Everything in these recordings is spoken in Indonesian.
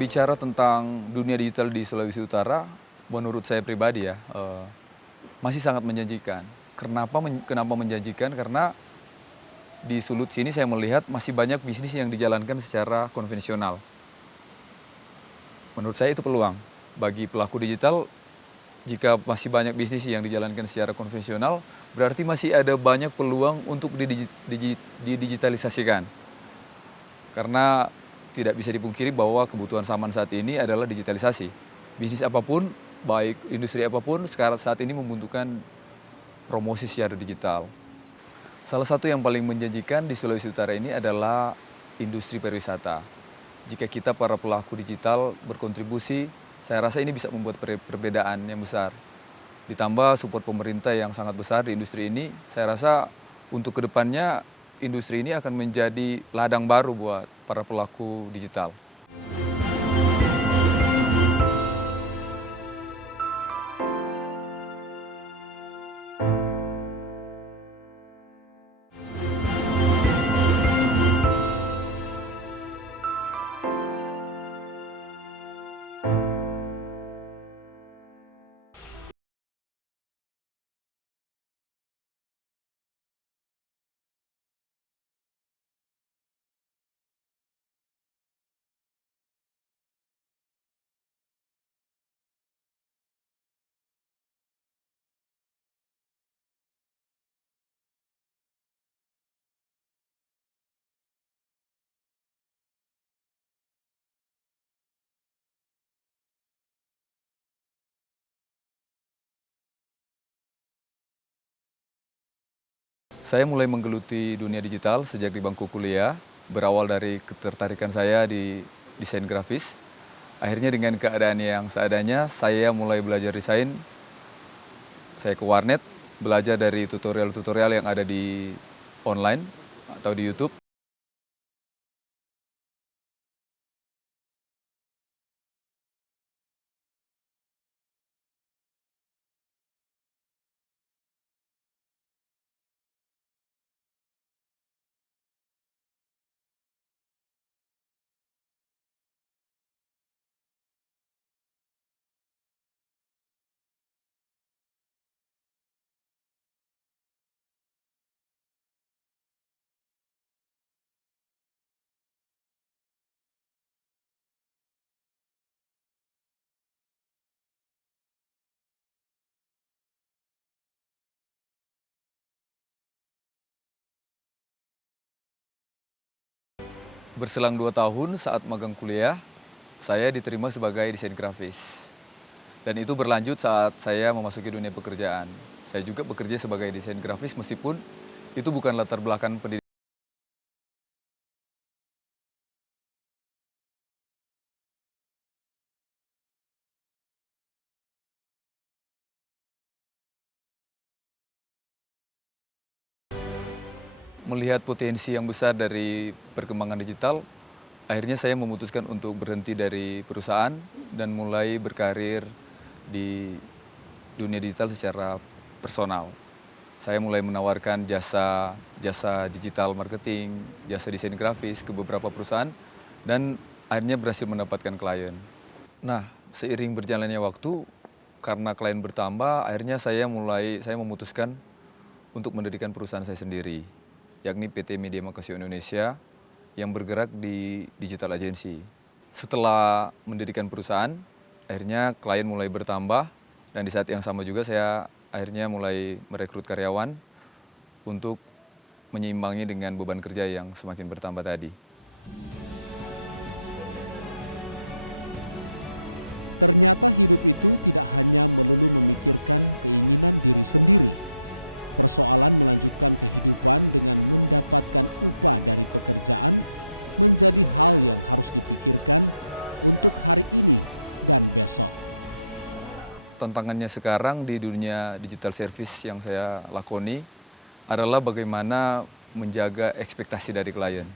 Berbicara tentang dunia digital di Sulawesi Utara, menurut saya pribadi ya, masih sangat menjanjikan. Kenapa menjanjikan? Karena di Sulut sini saya melihat masih banyak bisnis yang dijalankan secara konvensional. Menurut saya itu peluang bagi pelaku digital. Jika masih banyak bisnis yang dijalankan secara konvensional, berarti masih ada banyak peluang untuk didigitalisasikan. Karena tidak bisa dipungkiri bahwa kebutuhan zaman saat ini adalah digitalisasi. Bisnis apapun, baik industri apapun, sekarang saat ini membutuhkan promosi secara digital. Salah satu yang paling menjanjikan di Sulawesi Utara ini adalah industri pariwisata. Jika kita para pelaku digital berkontribusi, saya rasa ini bisa membuat perbedaan yang besar. Ditambah support pemerintah yang sangat besar di industri ini, saya rasa untuk kedepannya industri ini akan menjadi ladang baru buat para pelaku digital. Saya mulai menggeluti dunia digital sejak di bangku kuliah, berawal dari ketertarikan saya di desain grafis. Akhirnya dengan keadaan yang seadanya, saya mulai belajar desain. Saya ke warnet, belajar dari tutorial-tutorial yang ada di online atau di YouTube. Berselang 2 tahun saat magang kuliah, saya diterima sebagai desain grafis. Dan itu berlanjut saat saya memasuki dunia pekerjaan. Saya juga bekerja sebagai desain grafis meskipun itu bukan latar belakang pendidikan. Melihat potensi yang besar dari perkembangan digital, akhirnya saya memutuskan untuk berhenti dari perusahaan dan mulai berkarir di dunia digital secara personal. Saya mulai menawarkan jasa jasa digital marketing, jasa desain grafis ke beberapa perusahaan dan akhirnya berhasil mendapatkan klien. Nah, seiring berjalannya waktu, karena klien bertambah, akhirnya saya memutuskan untuk mendirikan perusahaan saya sendiri, yakni PT Media Makasio Indonesia yang bergerak di digital agency. Setelah mendirikan perusahaan, akhirnya klien mulai bertambah dan di saat yang sama juga saya akhirnya mulai merekrut karyawan untuk menyeimbangi dengan beban kerja yang semakin bertambah tadi. Tantangannya sekarang di dunia digital service yang saya lakoni adalah bagaimana menjaga ekspektasi dari klien.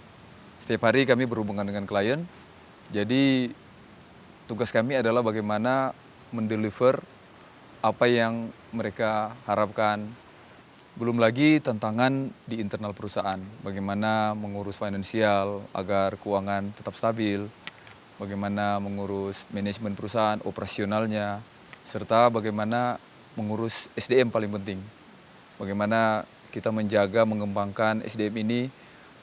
Setiap hari kami berhubungan dengan klien, jadi tugas kami adalah bagaimana mendeliver apa yang mereka harapkan. Belum lagi tantangan di internal perusahaan, bagaimana mengurus finansial agar keuangan tetap stabil, bagaimana mengurus manajemen perusahaan, operasionalnya, serta bagaimana mengurus SDM paling penting. Bagaimana kita menjaga, mengembangkan SDM ini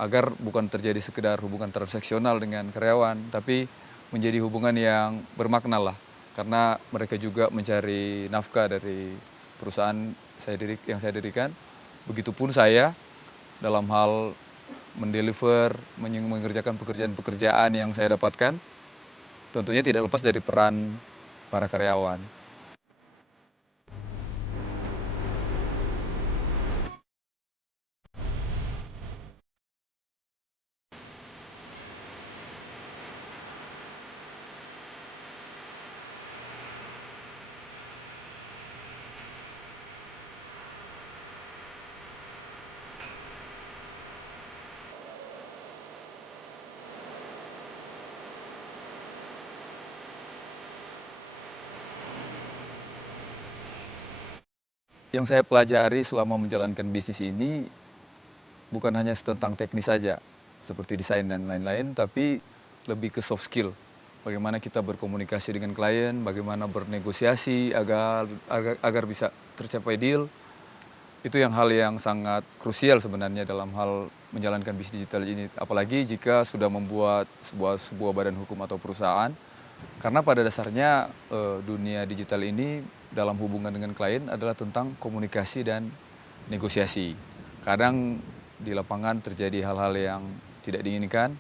agar bukan terjadi sekedar hubungan transaksional dengan karyawan, tapi menjadi hubungan yang bermakna lah. Karena mereka juga mencari nafkah dari perusahaan yang saya dirikan. Begitupun saya dalam hal mendeliver, mengerjakan pekerjaan-pekerjaan yang saya dapatkan, tentunya tidak lepas dari peran para karyawan. Yang saya pelajari selama menjalankan bisnis ini bukan hanya tentang teknis saja, seperti desain dan lain-lain, tapi lebih ke soft skill. Bagaimana kita berkomunikasi dengan klien, bagaimana bernegosiasi agar bisa tercapai deal. Itu hal yang sangat krusial sebenarnya dalam hal menjalankan bisnis digital ini. Apalagi jika sudah membuat sebuah badan hukum atau perusahaan. Karena pada dasarnya dunia digital ini dalam hubungan dengan klien adalah tentang komunikasi dan negosiasi. Kadang di lapangan terjadi hal-hal yang tidak diinginkan,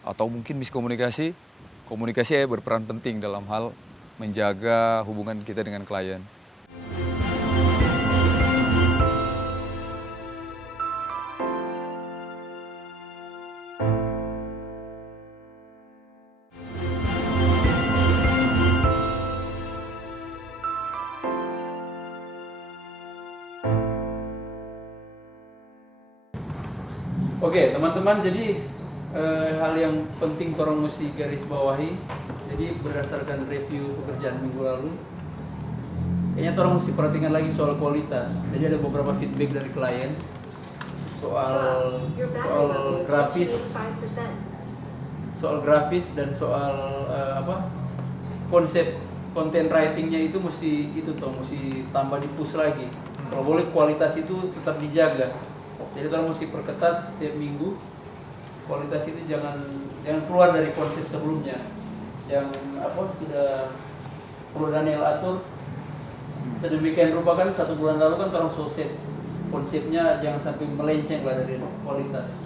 atau mungkin miskomunikasi. Komunikasi berperan penting dalam hal menjaga hubungan kita dengan klien. Oke, teman-teman, jadi hal yang penting orang mesti garis bawahi. Jadi berdasarkan review pekerjaan minggu lalu, kayaknya orang mesti perhatikan lagi soal kualitas. Jadi ada beberapa feedback dari klien soal grafis dan soal konsep content writingnya itu mesti tambah di push lagi. Kalau boleh kualitas itu tetap dijaga. Jadi orang mesti perketat setiap minggu. Kualitas itu jangan keluar dari konsep sebelumnya. Yang sudah Pro Daniel atur sedemikian rupa kan 1 bulan lalu kan orang set konsepnya, jangan sampai melenceng lah dari kualitas.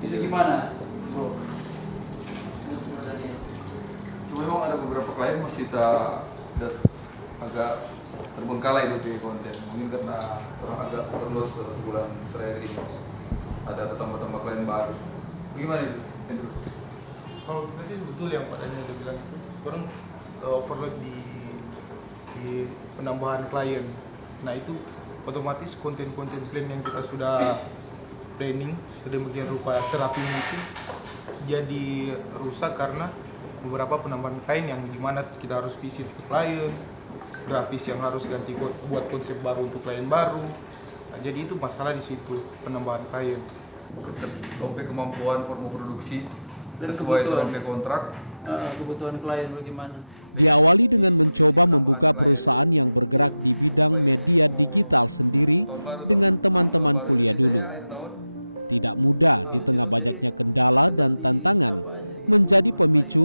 Itu gimana, Bro? Cuma memang ada beberapa klien masih agak terbengkalai di konten. Mungkin karena orang agak terus bulan terakhir ini ada tambah klien baru. Bagaimana itu, Andrew? Kalau kita sih betul yang Pak Daniel udah bilang itu, orang overload di penambahan klien. Nah itu otomatis konten-konten plan yang kita sudah planning sedemikian rupa serapi itu jadi rusak karena beberapa penambahan klien yang dimana kita harus visit ke klien, grafis yang harus ganti buat konsep baru untuk klien baru. Nah, jadi itu masalah di situ penambahan klien. Sampai kemampuan formu produksi dan sesuai dengan kontrak. Kebutuhan klien bagaimana? Dengan di potensi penambahan klien. Iya. Apalagi ini mau tahun baru toh. Nah, tahun baru itu biasanya akhir tahun. Itu situ. Jadi perketat di apa aja kebutuhan klien.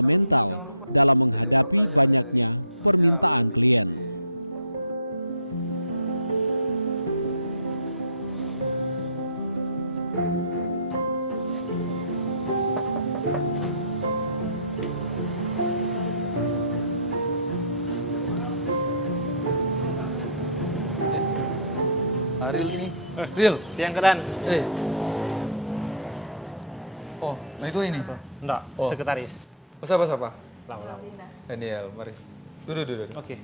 Sama ini jangan lupa Kita lihat fakta aja pada dari harusnya mana PJKP. Ariel ini. Real. Siang kedan. Oh, nah itu ini. Enggak, Oh. sekretaris. Oh, siapa? Lau. Daniel, mari. Duduk. Oke.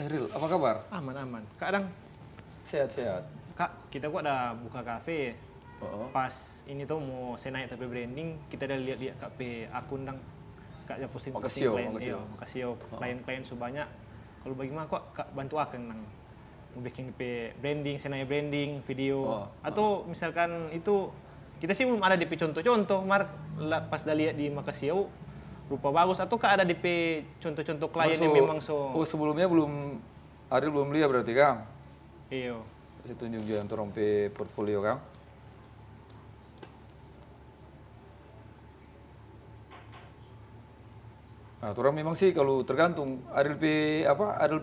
Real, apa kabar? Aman. Kadang Sehat. Kak, kita kok ada buka kafe. Oh. Pas ini tuh mau saya naik tapi branding, kita udah lihat kafe akun dang. Kak ya posting Makasih yo. klien, klien sebanyak. Kalau bagaimana kok Kak bantu akan nang. mau bikin DP branding, senai branding, video, Oh, atau misalkan itu kita sih belum ada DP contoh-contoh, pas dah lihat di Makasio rupa bagus, atau ada DP contoh-contoh klien yang memang Oh, sebelumnya belum, Ariel belum lihat berarti Kang? iyo. Saya tunjuk juga untuk rompe portfolio Kang. Nah, orang memang sih kalau tergantung Ariel P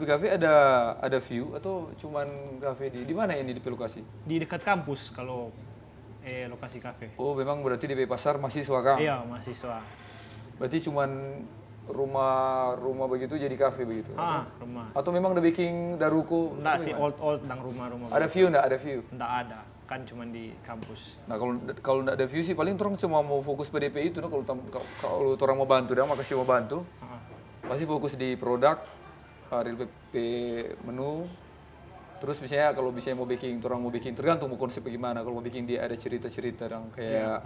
Cafe ada view atau cuman cafe di mana ini di lokasi? Di dekat kampus kalau lokasi kafe. Oh, memang berarti di pasar mahasiswa Kang. Iya, mahasiswa. Berarti cuman rumah begitu jadi kafe begitu. Rumah. Atau memang udah bikin daruko? Enggak sih, old dan rumah-rumah. Ada view enggak? Ada view? Enggak ada, kan cuma di kampus. Nah, kalau enggak ada view sih paling orang cuma mau fokus PDP itu, no? Kalau orang mau bantu, dia makasih mau bantu. Pasti fokus di produk, Ariel PP menu. Terus misalnya kalau misalnya orang mau bikin tergantung mau konsep bagaimana. Kalau mau bikin dia ada cerita-cerita yang kayak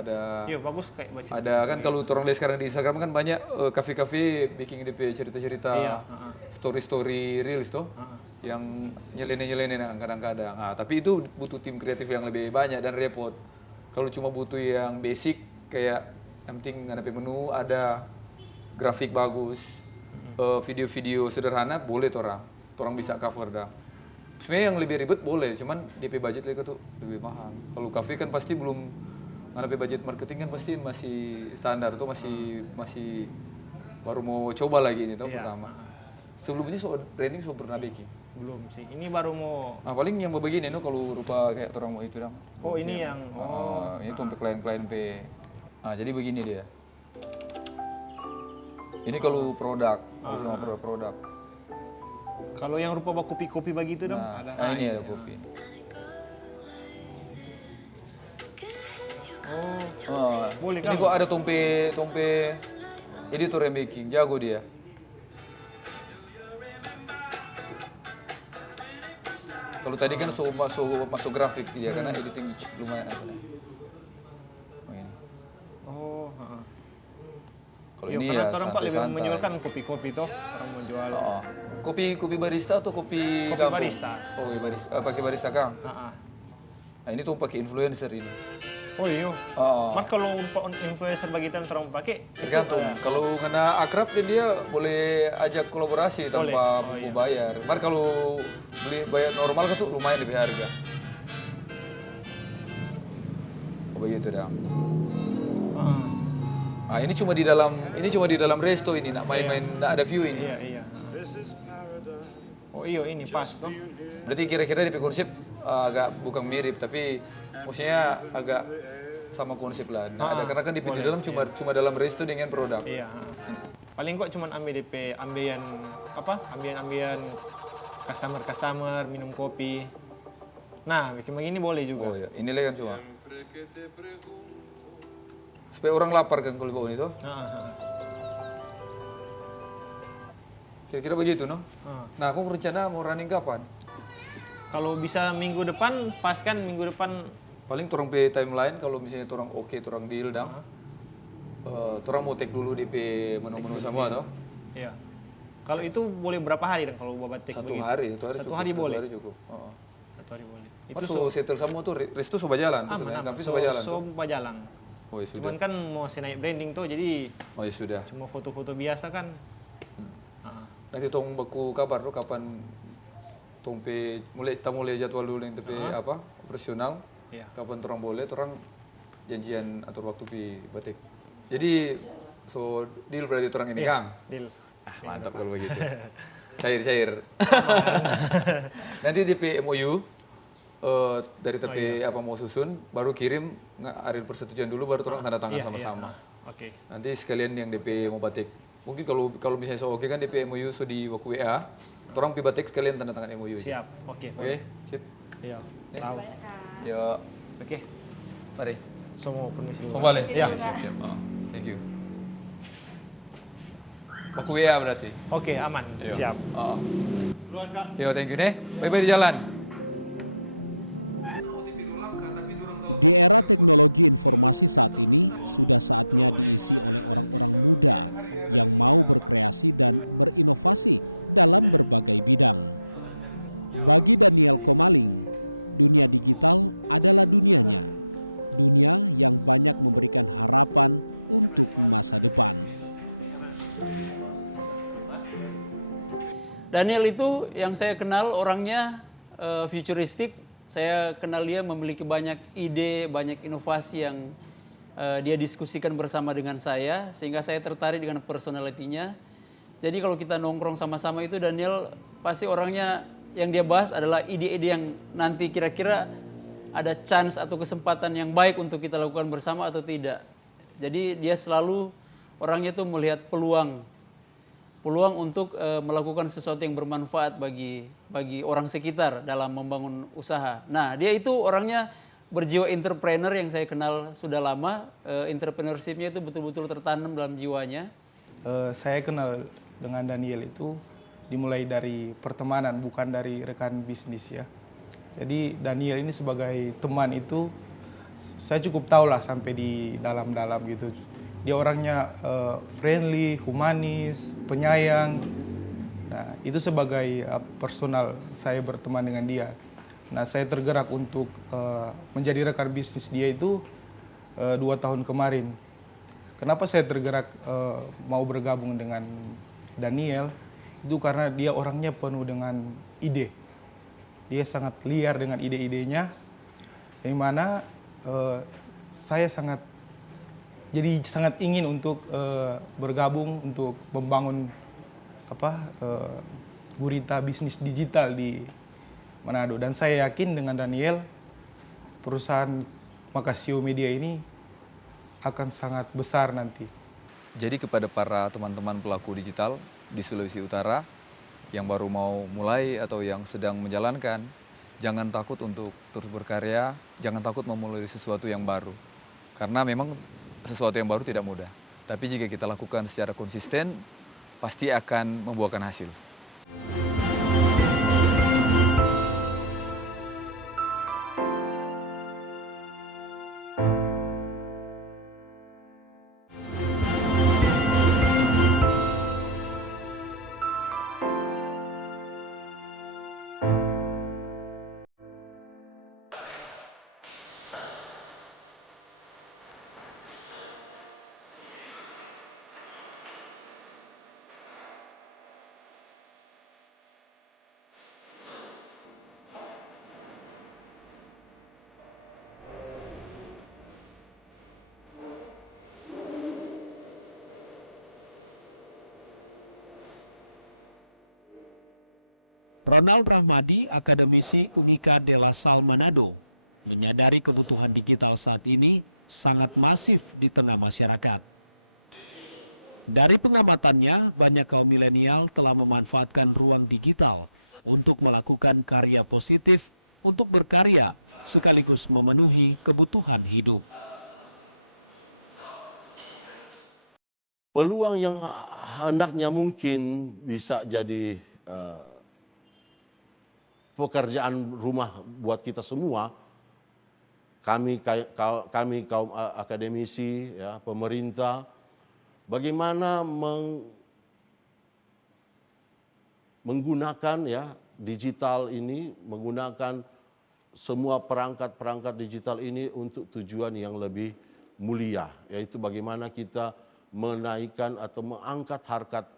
ada. Iya, bagus kayak baca. Ada kan kalau orang lihat sekarang di Instagram kan banyak kafe-kafe bikin DP cerita-cerita, story-story reels tuh, yang nyeleneh-nyeleneh kadang-kadang. Nah, tapi itu butuh tim kreatif yang lebih banyak dan repot. Kalau cuma butuh yang basic kayak yang penting ada menu, ada grafik bagus, video-video sederhana boleh orang bisa cover dah. Sebenarnya yang lebih ribet boleh, cuman DP budget mereka tuh lebih mahal. Kalau kafe kan pasti belum ngadepi budget marketing kan pasti masih standar tuh masih baru mau coba lagi ini tuh pertama. Sebelumnya branding pernah bikin? Belum sih. Ini baru mau. Nah, paling yang begini no kalau rupa kayak orang mau itu dong. Oh, ini yang ini tuh untuk klien-klien P. Nah, jadi begini dia. Ini kalau produk, kalau cuma produk. Kalau yang rupa kopi-kopi begitu dong, ada. Nah, ini ada kopi. Boleh Ini kok ada tompe editor yang bikin, jago dia. Kalau tadi kan masuk grafik dia karena editing lumayan ada. Oh ini. Kalau ini ya orang Pak lebih santai-santai. menjualkan kopi-kopi toh, orang mau jual. Kopi barista atau kopi Kopi kampung? barista. Oh, kopi barista. Pakai barista Kang. Nah, ini tuh pakai influencer ini. Oh iya. Kalau influencer begitu orang pakai Tergantung. Kalau kena akrab dia boleh ajak kolaborasi tanpa mau bayar. Kalau beli bayar normal kan tuh lumayan lebih harga. Oh begitu dah. Ah, ini cuma di dalam resto ini, nak main-main, nak ada view ini. Iya. Oh iya, ini pas toh. Berarti kira-kira di konsep agak bukan mirip, tapi maksudnya agak sama konsep lah. Nah, ada karena kan di dalam cuma dalam resto dengan produk. Iya. Paling kok cuma ambil DP ambian customer minum kopi. Nah, bikin begini boleh juga. Oh iya, inilah kan cuma. Supaya orang lapar kan kalau bawa itu. Kira-kira begitu, no? Nah, aku rencana mau running kapan? Kalau bisa minggu depan, pas kan minggu depan. Paling turang pe timeline kalau misalnya turang oke, turang deal dong. Turang mau take dulu DP menu-menu sama toh. Iya. Kalau itu boleh berapa hari dan kalau babat take Satu begitu? hari Satu cukup. hari boleh. Satu hari cukup. Satu hari boleh. Itu settle semua tuh, resto soba jalan. Kafe soba jalan. Soba jalan. Oh ya sudah. Cuman kan mau naik branding tuh, jadi Oh ya sudah. cuma foto-foto biasa kan. Nanti tong baku kabar tuh kapan tong pe mulai jadwal dulu yang tepi apa operasional. Iya. Kapan orang boleh, orang janjian atur waktu pi batik. Jadi so deal berarti orang ini Kang. Deal. Mantap kalau begitu. Cair. Nanti di MOU dari tepi apa mau susun, baru kirim Ariel persetujuan dulu, baru orang tanda tangan sama-sama. Oke. Nanti sekalian yang DP mau batik. Mungkin kalau misalnya oke kan DP MOU so di waktu WA, orang pi batik sekalian tanda tangan MOU. Siap. Oke. Oke, sip. Iya. Tahu. Yo, Oke. mari. Semua permisi dulu. Mau balik? Iya. Siap. Thank you. Waktu WA berarti. Oke, aman. Yo. Siap. Duluan Kak. Yo, thank you nih. Bye-bye di jalan. Ya, Daniel itu yang saya kenal orangnya futuristik. Saya kenal dia memiliki banyak ide, banyak inovasi yang dia diskusikan bersama dengan saya, sehingga saya tertarik dengan personalitinya. Jadi kalau kita nongkrong sama-sama itu Daniel pasti orangnya yang dia bahas adalah ide-ide yang nanti kira-kira ada chance atau kesempatan yang baik untuk kita lakukan bersama atau tidak. Jadi dia selalu orangnya tuh melihat peluang untuk melakukan sesuatu yang bermanfaat bagi orang sekitar dalam membangun usaha. Nah, dia itu orangnya berjiwa entrepreneur yang saya kenal sudah lama. Entrepreneurship-nya itu betul-betul tertanam dalam jiwanya. Saya kenal dengan Daniel itu dimulai dari pertemanan, bukan dari rekan bisnis ya. Jadi Daniel ini sebagai teman itu saya cukup tahu lah sampai di dalam-dalam gitu. Dia orangnya friendly, humanis, penyayang. Nah, itu sebagai personal saya berteman dengan dia. Nah, saya tergerak untuk menjadi rekan bisnis dia itu 2 tahun kemarin. Kenapa saya tergerak mau bergabung dengan Daniel? Itu karena dia orangnya penuh dengan ide. Dia sangat liar dengan ide-idenya, yang mana saya sangat ingin untuk bergabung untuk membangun gurita bisnis digital di Manado. Dan saya yakin dengan Daniel, perusahaan Makasio Media ini akan sangat besar nanti. Jadi kepada para teman-teman pelaku digital di Sulawesi Utara yang baru mau mulai atau yang sedang menjalankan, jangan takut untuk terus berkarya, jangan takut memulai sesuatu yang baru. Karena memang sesuatu yang baru tidak mudah. Tapi jika kita lakukan secara konsisten, pasti akan membuahkan hasil. Ronald Rahmadi, akademisi Unika de la Salle Manado, menyadari kebutuhan digital saat ini sangat masif di tengah masyarakat. Dari pengamatannya, banyak kaum milenial telah memanfaatkan ruang digital untuk melakukan karya positif, untuk berkarya sekaligus memenuhi kebutuhan hidup. Peluang yang hendaknya mungkin bisa jadi pekerjaan rumah buat kita semua, kami kaum akademisi, ya, pemerintah, bagaimana menggunakan ya digital ini, menggunakan semua perangkat-perangkat digital ini untuk tujuan yang lebih mulia, yaitu bagaimana kita menaikkan atau mengangkat harkat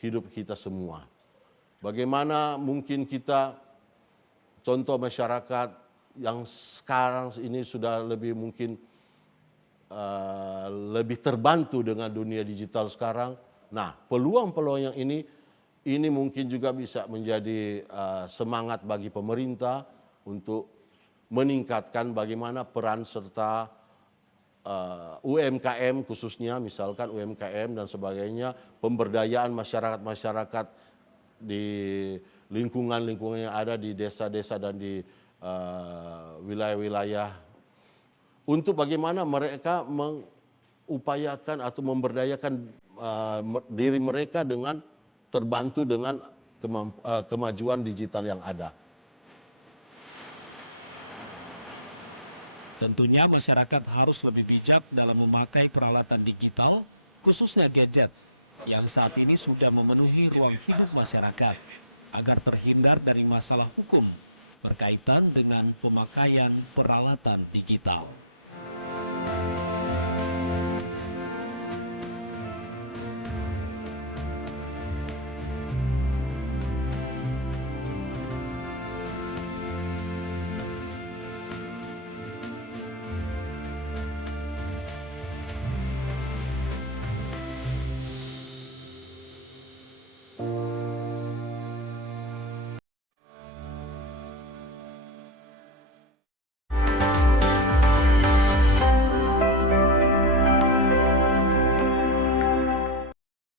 hidup kita semua. Bagaimana mungkin kita, contoh masyarakat yang sekarang ini sudah lebih mungkin lebih terbantu dengan dunia digital sekarang. Nah, peluang-peluang yang ini mungkin juga bisa menjadi semangat bagi pemerintah untuk meningkatkan bagaimana peran serta UMKM khususnya, misalkan UMKM dan sebagainya, pemberdayaan masyarakat-masyarakat di lingkungan-lingkungan yang ada di desa-desa dan di wilayah-wilayah, untuk bagaimana mereka mengupayakan atau memberdayakan diri mereka dengan terbantu dengan kemajuan digital yang ada. Tentunya masyarakat harus lebih bijak dalam memakai peralatan digital, khususnya gadget, yang saat ini sudah memenuhi ruang hidup masyarakat, agar terhindar dari masalah hukum berkaitan dengan pemakaian peralatan digital.